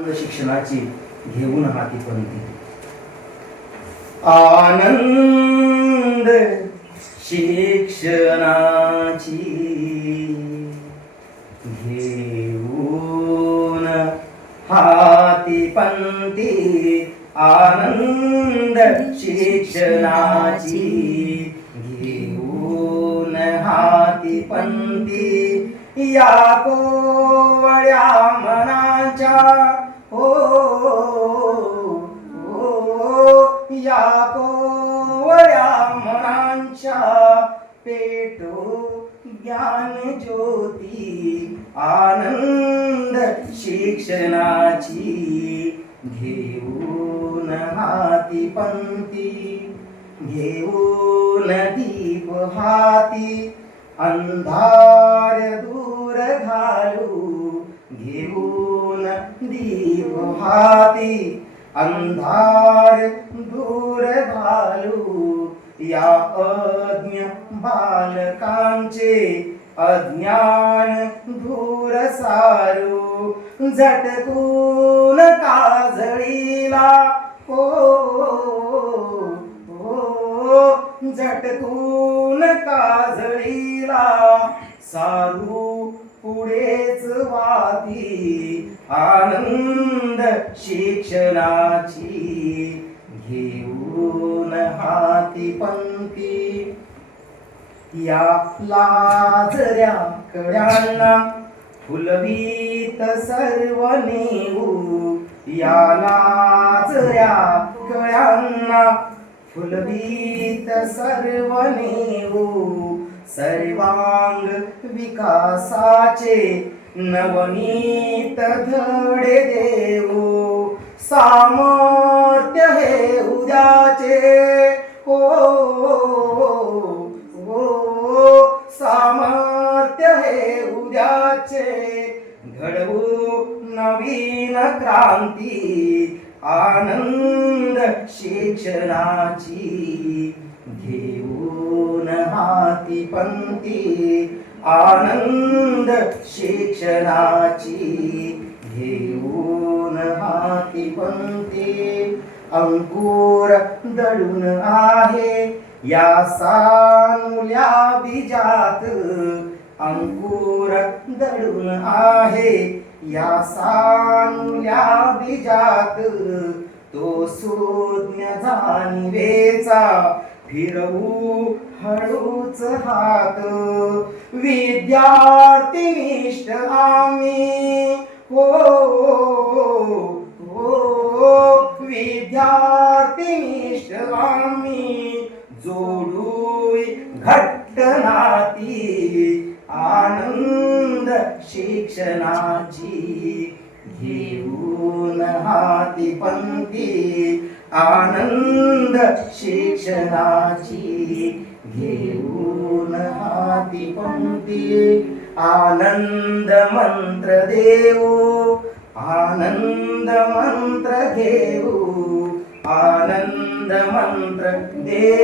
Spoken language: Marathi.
शिक्षणाची घेऊन हाती पंथी आनंद शिक्षणाची घेऊन हाती पंथी आनंद शिक्षणाची घेऊन हाती पंथी या कोवळ्या मनाच्या या कोवळ्या मनांच्या पेटो ज्ञान ज्योती आनंद शिक्षणाची घेऊन हाती पंथी घेऊन दीप हाती अंधार दूर घालू घेऊन दीप हाती अंधार दूर घालू या अज्ञ बालकांचे अज्ञान दूर सारू झटकून काजळीला झटकून काजळीला सारू पुढेच वादी आनंद शिक्षणाची घेऊन हाती पंथी या लाजऱ्या कड्यांना फुलवीत सर्व नेऊ या लाजऱ्या कळ्यांना फुलवीत सर्व नेऊ सर्वांग विकासाचे नवनीत धडे देऊ सामर्थ्य हे उद्याचे सामर्थ्य हे उद्याचे घडवू नवीन क्रांती आनंद शिक्षणाची घेऊन हाती पंथी आनंद शिक्षणाची घेऊन हाती पंथी अंकुर दडून आहे या सानुल्या बीजात अंकुर दडून आहे या सानुल्या बीजात तो सुज्ञ जाणिवेचा फिरवू हळूच हात विद्यार्थिनिष्ठ आम्ही विद्यार्थिनिष्ठ आम्ही जोडूय घट्ट नाती आनंद शिक्षणाची घेऊन हाती पंथी आनंद शिक्षणाची घेऊन हाती पंथी आनंद मंत्र देऊ आनंद मंत्र घेऊ आनंद मंत्र देऊ